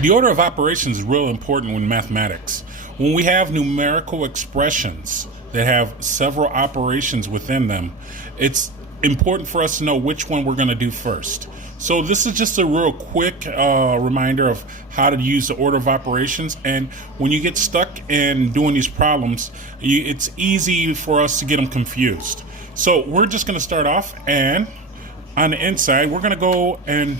The order of operations is real important in mathematics. When we have numerical expressions that have several operations within them, it's important for us to know which one we're going to do first. So this is just a real quick reminder of how to use the order of operations. And when you get stuck in doing these problems, it's easy for us to get them confused. So we're just going to start off, and on the inside, we're going to go and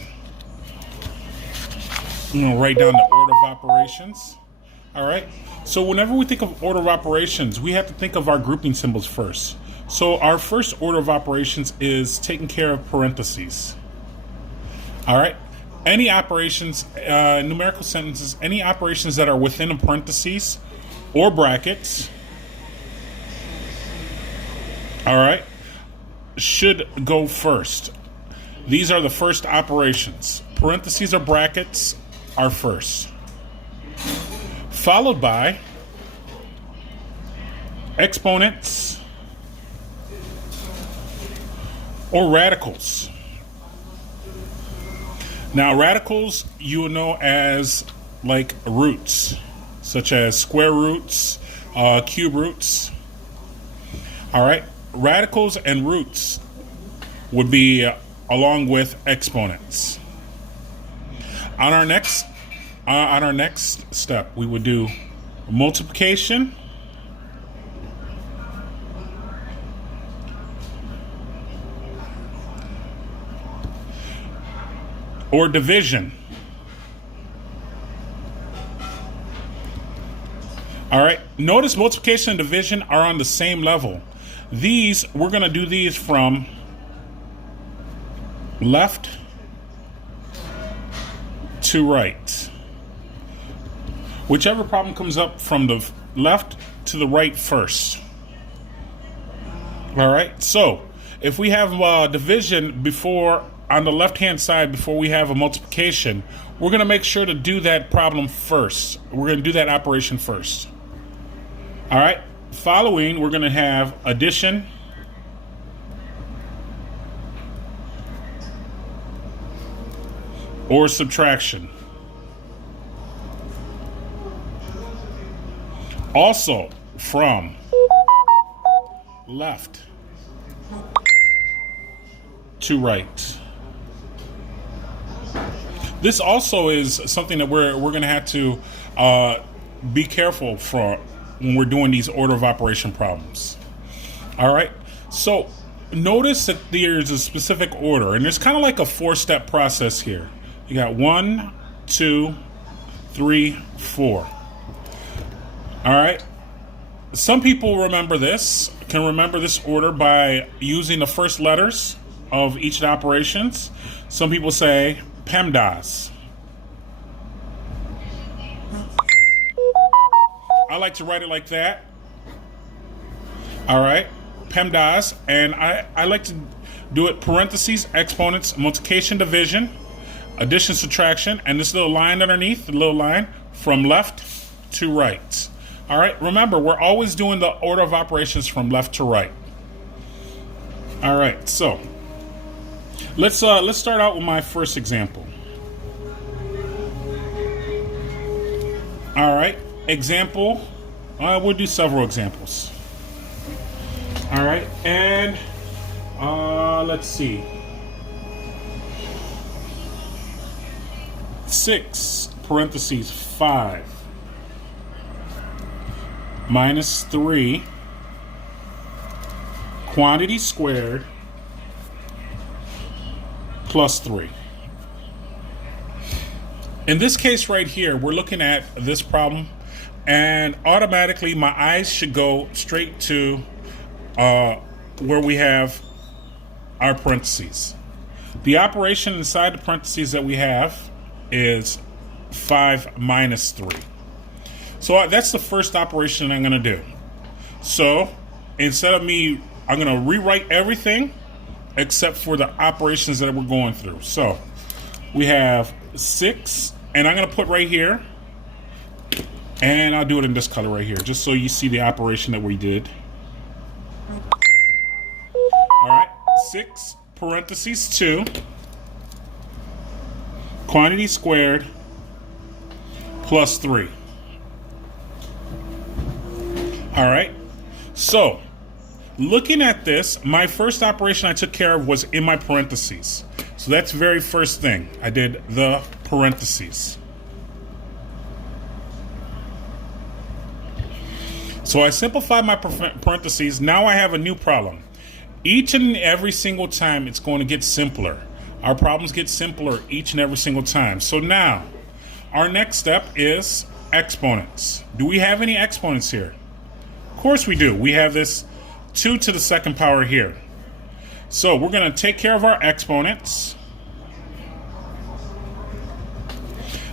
write down the order of operations. All right. So whenever we think of order of operations, we have to think of our grouping symbols first. So our first order of operations is taking care of parentheses. All right. Any operations, numerical sentences, any operations that are within a parentheses or brackets, all right, should go first. These are the first operations. Parentheses or brackets are first, followed by exponents or radicals. Now, radicals you will know as like roots, such as square roots, cube roots. All right, radicals and roots would be along with exponents. On our next step, we would do multiplication or division. All right, notice multiplication and division are on the same level. These, we're going to do these from left to right. Whichever problem comes up from the left to the right first. All right, so if we have division before on the left-hand side before we have a multiplication, we're going to make sure to do that problem first. We're going to do that operation first. All right, following, we're going to have addition or subtraction. Also from left to right. This also is something that we're going to have to be careful for when we're doing these order of operation problems. All right, so notice that there's a specific order, and there's kind of like a four-step process here. You got 1, 2, 3, 4. All right. Some people can remember this order by using the first letters of each of the operations. Some people say PEMDAS. I like to write it like that. All right, PEMDAS, and I like to do it parentheses, exponents, multiplication, division, addition, subtraction, and this little line underneath, the little line from left to right. All right, remember, we're always doing the order of operations from left to right. All right, so let's start out with my first example. All right, example, we'll do several examples. All right, and let's see. 6 parentheses 5 minus 3 quantity squared plus 3. In this case right here, we're looking at this problem, and automatically my eyes should go straight to where we have our parentheses. The operation inside the parentheses that we have is 5 minus 3. So that's the first operation I'm going to do. So instead of I'm going to rewrite everything except for the operations that we're going through. So we have 6, and I'm going to put right here, and I'll do it in this color right here, just so you see the operation that we did. All right, 6 parentheses 2 quantity squared plus 3. All right. So looking at this, my first operation I took care of was in my parentheses. So that's the very first thing. I did the parentheses. So I simplified my parentheses. Now I have a new problem. Each and every single time it's going to get simpler. Our problems get simpler each and every single time. So now our next step is exponents. Do we have any exponents here? Of course we do. We have this 2 to the second power here. So we're going to take care of our exponents.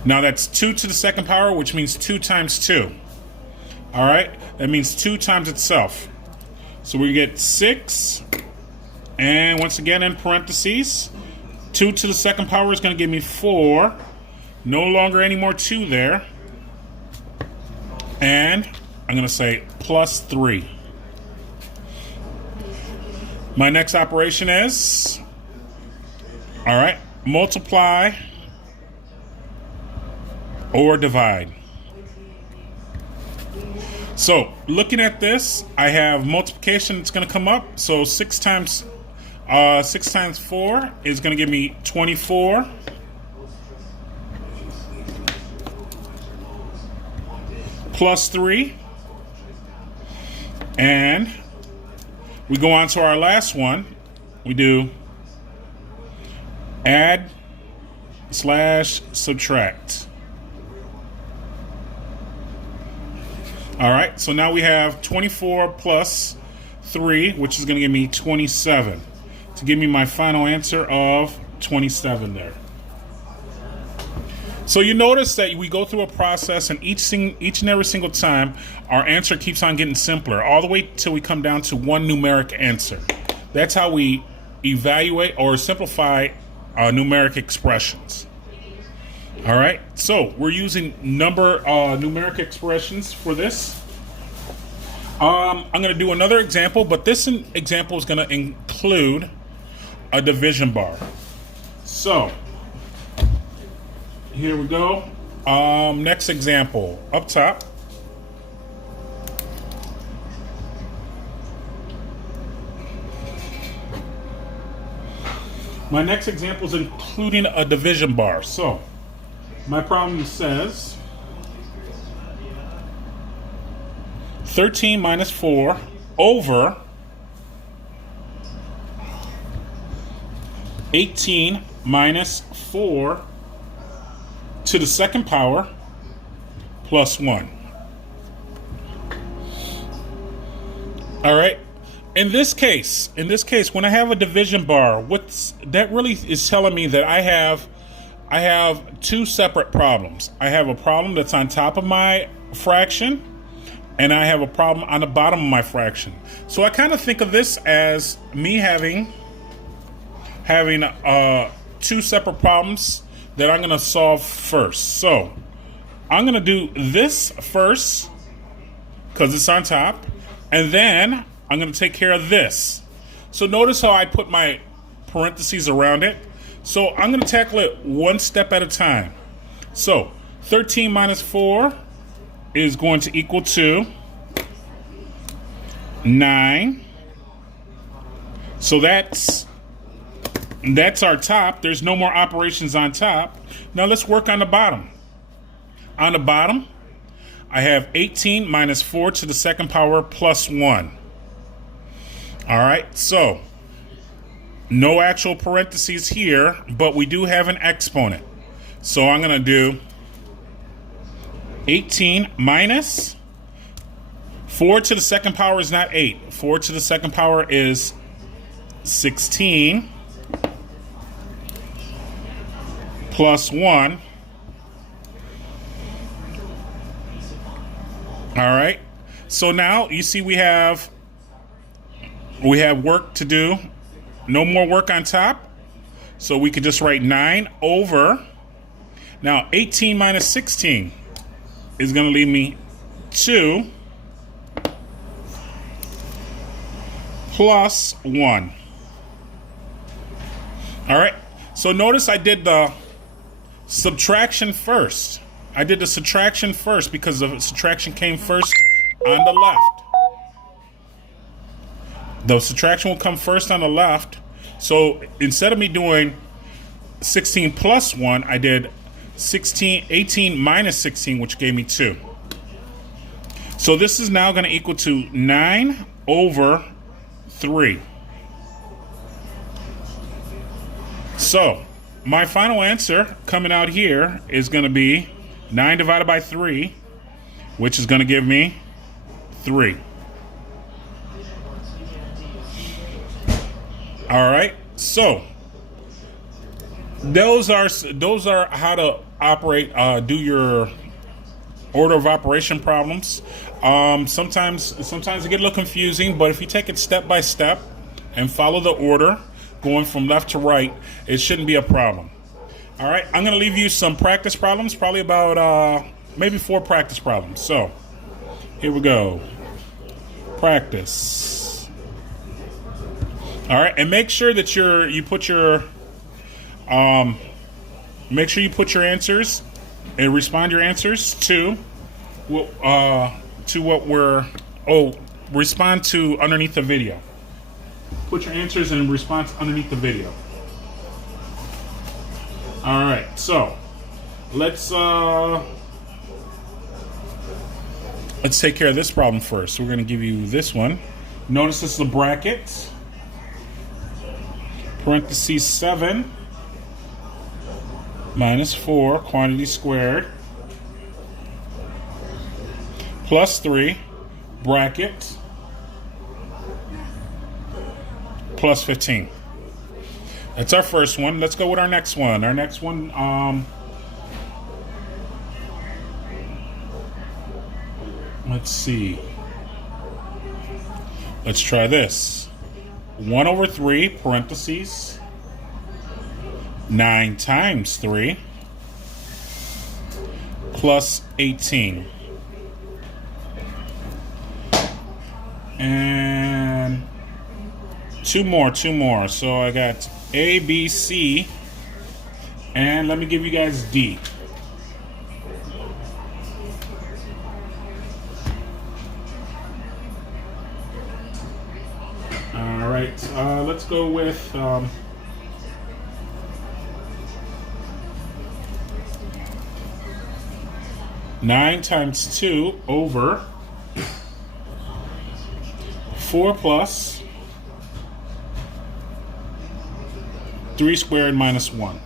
Now that's 2 to the second power, which means 2 times 2. All right, that means 2 times itself. So we get 6, and once again in parentheses, 2 to the second power is going to give me 4. No longer any more 2 there. And I'm going to say plus 3. My next operation is, all right, multiply or divide. So looking at this, I have multiplication that's going to come up. So 6 times 4 is going to give me 24. Plus 3. And we go on to our last one. We do add / subtract. All right, so now we have 24 plus 3, which is going to give me 27, to give me my final answer of 27 there. So you notice that we go through a process, and each and every single time, our answer keeps on getting simpler, all the way till we come down to one numeric answer. That's how we evaluate or simplify numeric expressions. All right, so we're using numeric expressions for this. I'm going to do another example, but this example is going to include a division bar. So here we go. Next example, up top. My next example is including a division bar. So my problem says 13 minus 4 over 18 minus 4 to the second power plus 1. All right. In this case, when I have a division bar, that really is telling me that I have two separate problems. I have a problem that's on top of my fraction, and I have a problem on the bottom of my fraction. So I kind of think of this as me having two separate problems that I'm going to solve first. So I'm going to do this first because it's on top, and then I'm going to take care of this. So notice how I put my parentheses around it. So I'm going to tackle it one step at a time. So 13 minus 4 is going to equal to 9. So that's our top. There's no more operations on top. Now let's work on the bottom. On the bottom, I have 18 minus 4 to the second power plus 1. All right, so no actual parentheses here, but we do have an exponent. So I'm going to do 18 minus 4 to the second power is not 8. 4 to the second power is 16 plus 1. All right. So now you see we have work to do. No more work on top. So we could just write 9 over. Now 18 minus 16 is going to leave me 2 plus 1. All right. So notice I did the subtraction first. I did the subtraction first because the subtraction came first on the left. The subtraction will come first on the left. So instead of me doing 16 plus 1, I did 18 minus 16, which gave me 2. So this is now going to equal to 9 over 3. So my final answer coming out here is going to be 9 divided by 3, which is going to give me 3. All right, so those are how to operate, do your order of operation problems. Sometimes it get a little confusing, but if you take it step by step and follow the order, going from left to right, it shouldn't be a problem. All right, I'm going to leave you some practice problems, probably about maybe 4 practice problems. So here we go. Practice. All right, and make sure that you put your answers and respond your answers to what we're respond to underneath the video. Put your answers in response underneath the video. All right, so let's take care of this problem first. We're going to give you this one. Notice this is a bracket. Parentheses 7 minus 4 quantity squared plus 3 bracket plus 15. That's our first one. Let's go with our next one. Our next one, let's see. Let's try this. 1 over 3 parentheses 9 times 3 plus 18. And two more. So I got A, B, C, and let me give you guys D. All right, let's go with 9 times 2 over 4 plus 3 squared minus 1.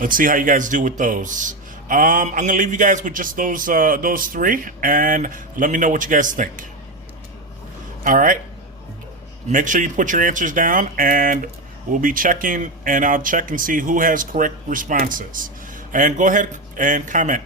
Let's see how you guys do with those. I'm going to leave you guys with just those 3, and let me know what you guys think. All right. Make sure you put your answers down, and we'll be checking, and I'll check and see who has correct responses. And go ahead and comment.